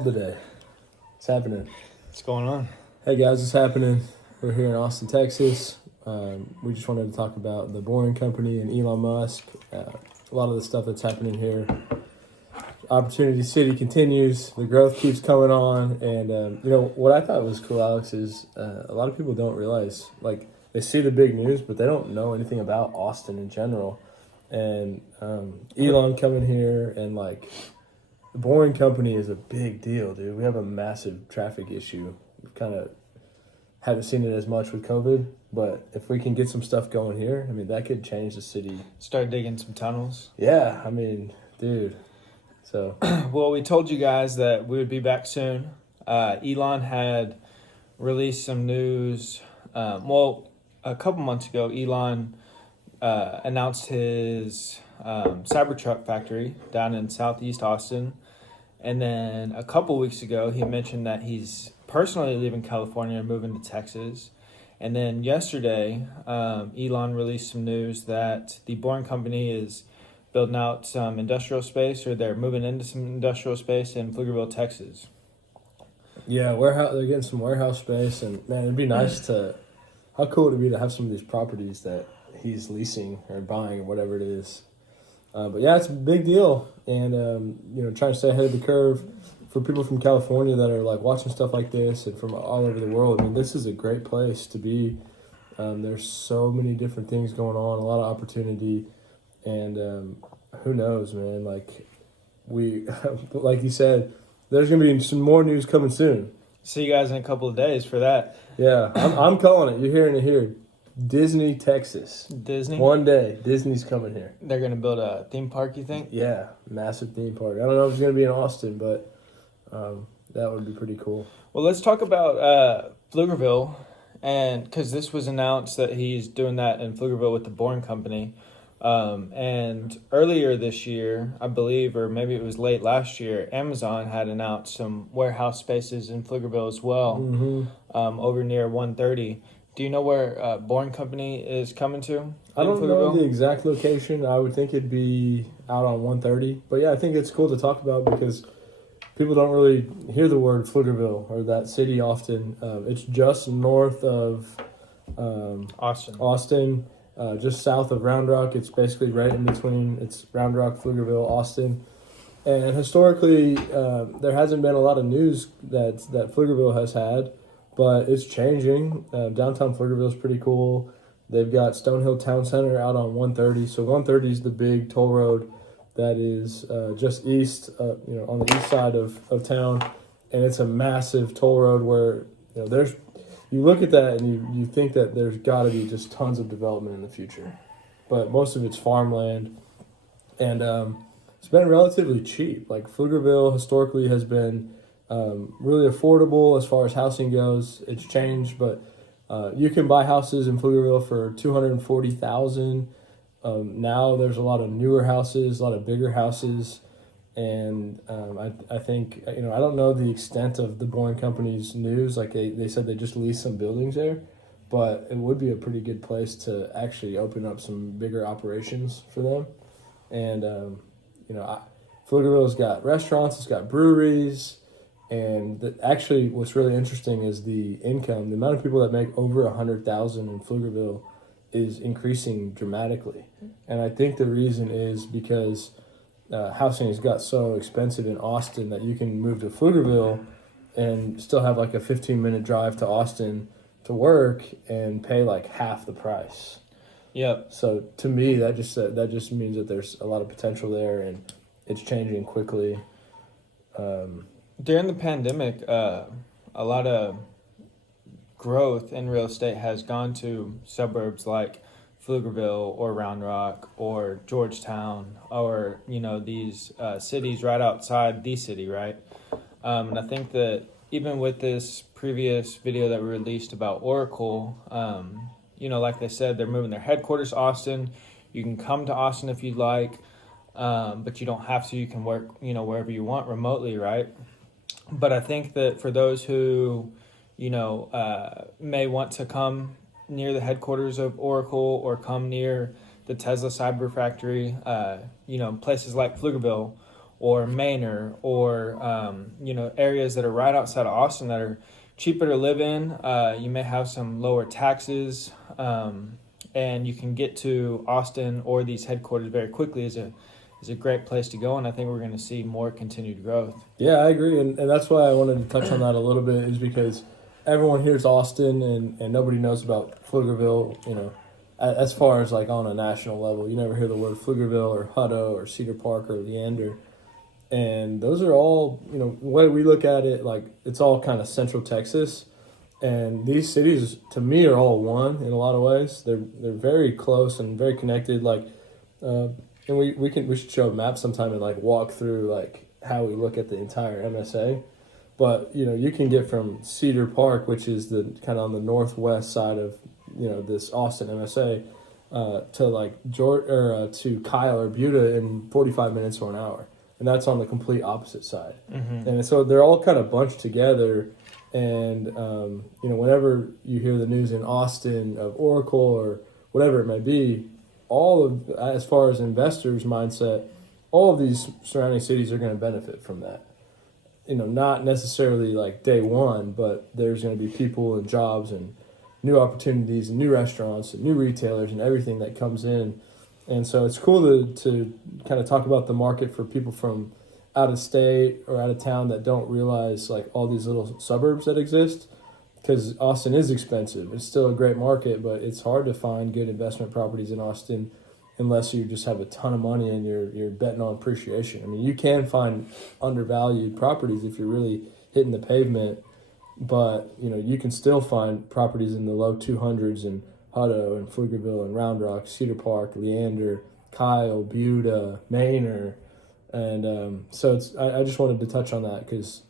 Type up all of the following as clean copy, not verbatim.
world today. What's happening? What's going on? Hey guys, what's happening? We're here in Austin, Texas. We just wanted to talk about the Boring Company and Elon Musk. A lot of the stuff that's happening here. Opportunity City continues. The growth keeps coming on. And, what I thought was cool, Alex, is a lot of people don't realize, like, they see the big news, but they don't know anything about Austin in general. And Elon coming here and, like, the Boring Company is a big deal, dude. We have a massive traffic issue. We've kind of haven't seen it as much with COVID, but if we can get some stuff going here, I mean, that could change the city. Start digging some tunnels. Yeah, I mean, dude. So, well, we told you guys that we would be back soon. Elon had released some news. A couple months ago, Elon announced his Cybertruck factory down in Southeast Austin. And then a couple weeks ago, he mentioned that he's personally leaving California and moving to Texas. And then yesterday, Elon released some news that the Boring Company is building out some industrial space, or they're moving into some industrial space in Pflugerville, Texas. Yeah, they're getting some warehouse space. And, man, it'd be nice how cool would it be to have some of these properties that he's leasing or buying or whatever it is. But yeah, it's a big deal, and trying to stay ahead of the curve for people from California that are like watching stuff like this and from all over the world. I mean, this is a great place to be. There's so many different things going on, a lot of opportunity, and who knows, man? Like like you said, there's gonna be some more news coming soon. See you guys in a couple of days for that. Yeah, I'm calling it. You're hearing it here. Disney, Texas. Disney? One day, Disney's coming here. They're going to build a theme park, you think? Yeah, massive theme park. I don't know if it's going to be in Austin, but that would be pretty cool. Well, let's talk about Pflugerville, and because this was announced that he's doing that in Pflugerville with the Boring Company. And earlier this year, I believe, or maybe it was late last year, Amazon had announced some warehouse spaces in Pflugerville as well, over near 130. Do you know where Boring Company is coming to? I don't know the exact location. I would think it'd be out on 130. But yeah, I think it's cool to talk about because people don't really hear the word Pflugerville or that city often. It's just north of Austin, just south of Round Rock. It's basically right in between. It's Round Rock, Pflugerville, Austin. And historically, there hasn't been a lot of news that Pflugerville has had. But it's changing. Downtown Pflugerville is pretty cool. They've got Stonehill Town Center out on 130. So 130 is the big toll road that is just east, on the east side of town. And it's a massive toll road where, you look at that and you think that there's got to be just tons of development in the future. But most of it's farmland. And it's been relatively cheap. Like Pflugerville historically has been really affordable as far as housing goes. It's changed, but you can buy houses in Pflugerville for $240,000. Now there's a lot of newer houses, a lot of bigger houses, and I think I don't know the extent of the Boring Company's news. Like they said they just leased some buildings there, but it would be a pretty good place to actually open up some bigger operations for them. And Pflugerville's got restaurants, it's got breweries. And actually, what's really interesting is the income. The amount of people that make over $100,000 in Pflugerville is increasing dramatically. And I think the reason is because housing has got so expensive in Austin that you can move to Pflugerville and still have like a 15-minute drive to Austin to work and pay like half the price. Yep. So to me, that just means that there's a lot of potential there, and it's changing quickly. During the pandemic, a lot of growth in real estate has gone to suburbs like Pflugerville or Round Rock or Georgetown or, these cities right outside the city, right? And I think that even with this previous video that we released about Oracle, like they said, they're moving their headquarters to Austin. You can come to Austin if you'd like, but you don't have to. You can work, wherever you want remotely, right? But I think that for those who, may want to come near the headquarters of Oracle or come near the Tesla Cyber Factory, places like Pflugerville or Manor, or areas that are right outside of Austin that are cheaper to live in. You may have some lower taxes, and you can get to Austin or these headquarters very quickly. Is a great place to go, and I think we're going to see more continued growth. Yeah, I agree, and that's why I wanted to touch on that a little bit, is because everyone hears Austin and nobody knows about Pflugerville. As far as like on a national level, you never hear the word Pflugerville or Hutto or Cedar Park or Leander, and those are all, the way we look at it, like it's all kind of Central Texas, and these cities to me are all one in a lot of ways. They're very close and very connected. Like, and we should show a map sometime and like walk through like how we look at the entire MSA. But you can get from Cedar Park, which is the kind of on the northwest side of this Austin MSA, to like to Kyle or Buda in 45 minutes or an hour, and that's on the complete opposite side. Mm-hmm. And so they're all kind of bunched together. And whenever you hear the news in Austin of Oracle or whatever it may be, all of, as far as investors' mindset, all of these surrounding cities are going to benefit from that. Not necessarily like day one, but there's going to be people and jobs and new opportunities and new restaurants and new retailers and everything that comes in. And so it's cool to kind of talk about the market for people from out of state or out of town that don't realize like all these little suburbs that exist, because Austin is expensive. It's still a great market, but it's hard to find good investment properties in Austin unless you just have a ton of money and you're betting on appreciation. I mean, you can find undervalued properties if you're really hitting the pavement, but you can still find properties in the low 200s in Hutto and Pflugerville and Round Rock, Cedar Park, Leander, Kyle, Buda, Manor, and so I just wanted to touch on that because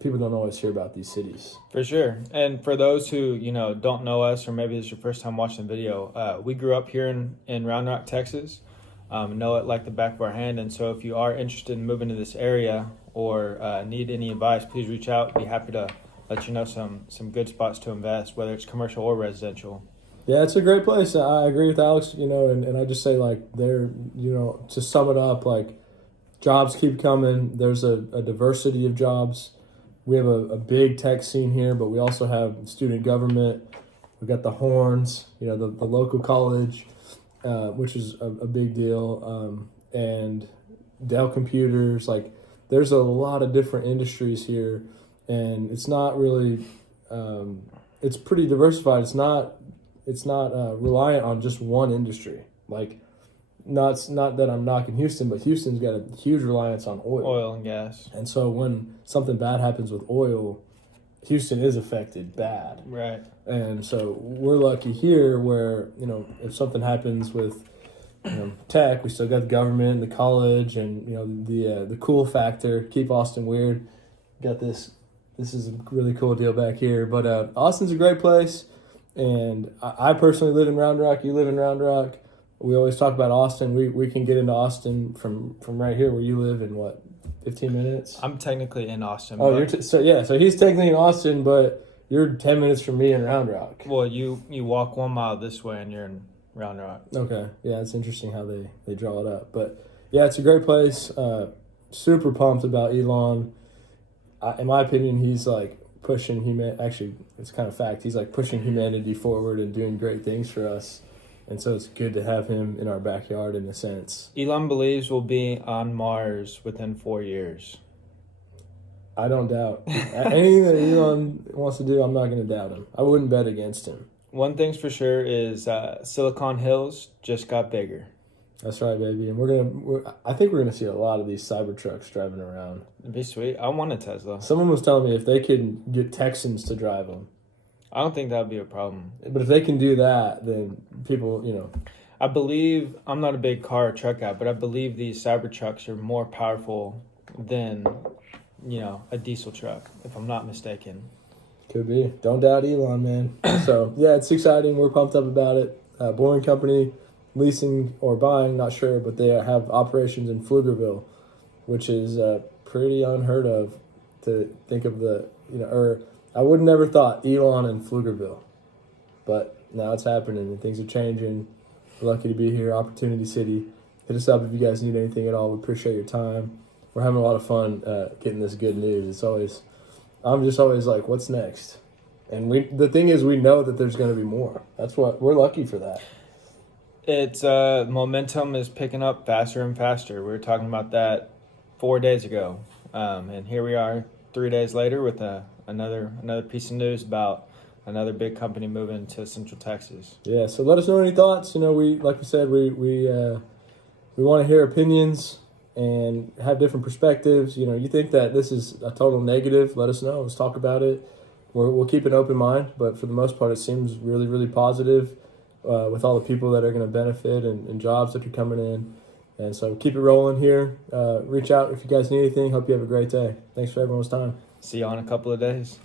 people don't always hear about these cities. For sure. And for those who, don't know us, or maybe it's your first time watching the video, we grew up here in Round Rock, Texas, know it like the back of our hand. And so if you are interested in moving to this area or need any advice, please reach out. Be happy to let you know some good spots to invest, whether it's commercial or residential. Yeah, it's a great place. I agree with Alex, and I just say like to sum it up, like jobs keep coming. There's a diversity of jobs. We have a big tech scene here, but we also have student government. We've got the Horns, the local college, which is a big deal, and Dell Computers. Like, there's a lot of different industries here, and it's not really, it's pretty diversified. It's not reliant on just one industry. Like, not that I'm knocking Houston, but Houston's got a huge reliance on Oil and gas. And so when something bad happens with oil, Houston is affected bad. Right. And so we're lucky here where, if something happens with, tech, we still got the government, the college, and, the cool factor, keep Austin weird. Got this is a really cool deal back here. But Austin's a great place. And I personally live in Round Rock. You live in Round Rock. We always talk about Austin. We can get into Austin from right here where you live in 15 minutes? I'm technically in Austin. Oh, so he's technically in Austin, but you're 10 minutes from me in Round Rock. Well, you walk 1 mile this way and you're in Round Rock. Okay. Yeah, it's interesting how they draw it up. But yeah, it's a great place. Super pumped about Elon. In my opinion, he's like pushing actually, it's kind of fact. He's like pushing humanity forward and doing great things for us. And so it's good to have him in our backyard in a sense. Elon believes we'll be on Mars within 4 years. I don't doubt. Anything that Elon wants to do, I'm not going to doubt him. I wouldn't bet against him. One thing's for sure is Silicon Hills just got bigger. That's right, baby. And I think we're gonna see a lot of these Cybertrucks driving around. It'd be sweet. I want a Tesla. Someone was telling me if they can get Texans to drive them. I don't think that would be a problem. But if they can do that, then people, I believe, I'm not a big car or truck guy, but I believe these Cybertrucks are more powerful than, a diesel truck, if I'm not mistaken. Could be. Don't doubt Elon, man. So, yeah, it's exciting. We're pumped up about it. Boring Company, leasing or buying, not sure, but they have operations in Pflugerville, which is pretty unheard of to think of I would never thought Elon and Pflugerville, but now it's happening and things are changing. We're lucky to be here, Opportunity City. Hit us up if you guys need anything at all. We appreciate your time. we're having a lot of fun getting this good news. I'm just always like, what's next? And the thing is, we know that there's going to be more. That's what we're lucky for that. It's momentum is picking up faster and faster. We were talking about that 4 days ago, and here we are 3 days later with another piece of news about another big company moving to Central Texas. Yeah. So let us know any thoughts. We like we said, we want to hear opinions and have different perspectives. You think that this is a total negative? Let us know. Let's talk about it. We'll keep an open mind, but for the most part, it seems really, really positive with all the people that are going to benefit and jobs that are coming in. And so keep it rolling here. Reach out if you guys need anything. Hope you have a great day. Thanks for everyone's time. See you on a couple of days.